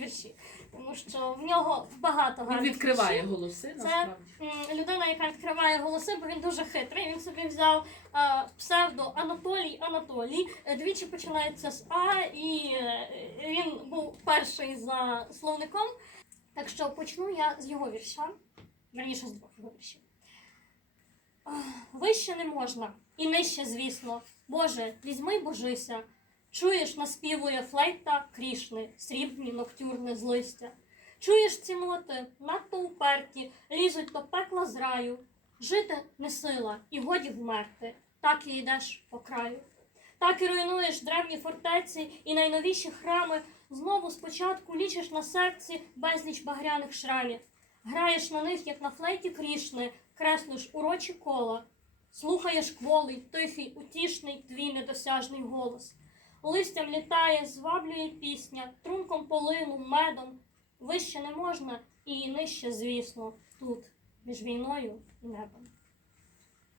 вірші, тому що в нього багато Він відкриває віршів. голоси, Це насправді. м, людина, яка відкриває голоси, бо він дуже хитрий. Він собі взяв е, псевдо Анатолій Анатолій. Е, Двічі починається з А, і е, він був перший за словником. Так що почну я з його вірша, верніше з двох його віршів. Ах, Вище не можна, і нижче, звісно. Боже, візьми божися. Чуєш, наспівує флейта крішни, срібні ноктюрне з листя. Чуєш ці ноти, надто уперті, лізуть до пекла з раю. Жити не сила, і годі вмерти, так і йдеш по краю. Так і руйнуєш древні фортеці і найновіші храми, знову спочатку лічиш на серці безліч багряних шрамів. Граєш на них, як на флейті крішни, креслиш урочі кола, слухаєш кволий, тихий, утішний твій недосяжний голос. Листям літає, зваблює пісня, трунком полину, медом. Вище не можна і нижче, звісно, тут, між війною і небом.